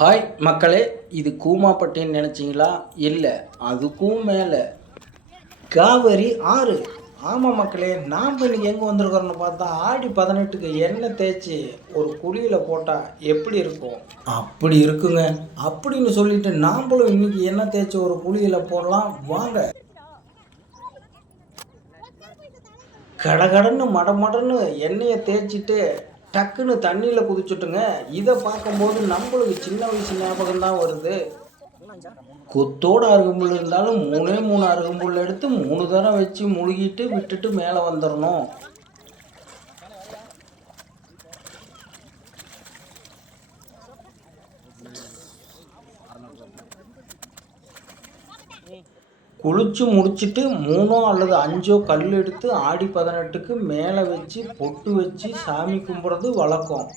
Hi மக்களே, இது கூமாப்பட்டின்னு நினச்சிங்களா? இல்லை, அதுக்கும் மேலே காவேரி ஆறு. ஆமாம் மக்களே, நாம் இன்னைக்கு எங்கே வந்திருக்கிறோன்னு பார்த்தா ஆடி 18க்கு எண்ணெய் தேய்ச்சி ஒரு குழியில் போட்டால் எப்படி இருக்கும் அப்படி இருக்குங்க. அப்படின்னு சொல்லிட்டு நாம்ளும் இன்னைக்கு எண்ணெய் தேய்ச்சி ஒரு குழியில் போடலாம் வாங்க. கடகடன்னு மடமடன்னு எண்ணெயை தேய்ச்சிட்டு டக்குன்னு தண்ணியில் குதிச்சுட்டுங்க. இதை பார்க்கும்போது நம்மளுக்கு சின்ன வயசு ஞாபகம் தான் வருது. கொத்தோடு அருகம்புல் இருந்தாலும் 3 அருகம்புல் எடுத்து 3 தரம் வச்சு முழுகிட்டு விட்டுட்டு மேலே வந்துடணும். குளிச்சு முடிச்சுட்டு 3 அல்லது 5 கல் எடுத்து ஆடி 18க்கு மேலே வச்சு பொட்டு வச்சு சாமி கும்பிட்றது வழக்கம்.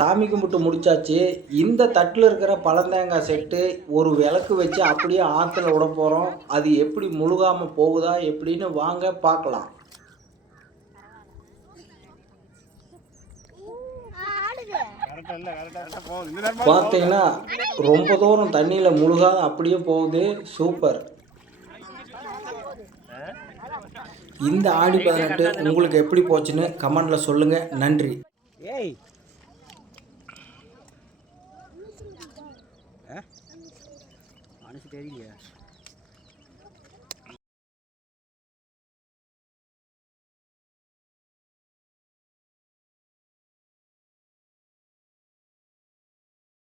சாமி கும்பிட்டு முடிச்சாச்சு. இந்த தட்டில் இருக்கிற பழந்தேங்காய் செட்டு ஒரு விளக்கு வச்சு அப்படியே ஆற்றுல விட போகிறோம். அது எப்படி முழுகாமல் போகுதா எப்படின்னு வாங்க பார்க்கலாம். பார்த்தீங்கன்னா ரொம்ப தூரம் தண்ணியில் முழுகாத அப்படியே போகுது. சூப்பர். இந்த ஆடி 18 உங்களுக்கு எப்படி போச்சுன்னு கமெண்டில் சொல்லுங்கள். நன்றி. மனசு தெரியலையா?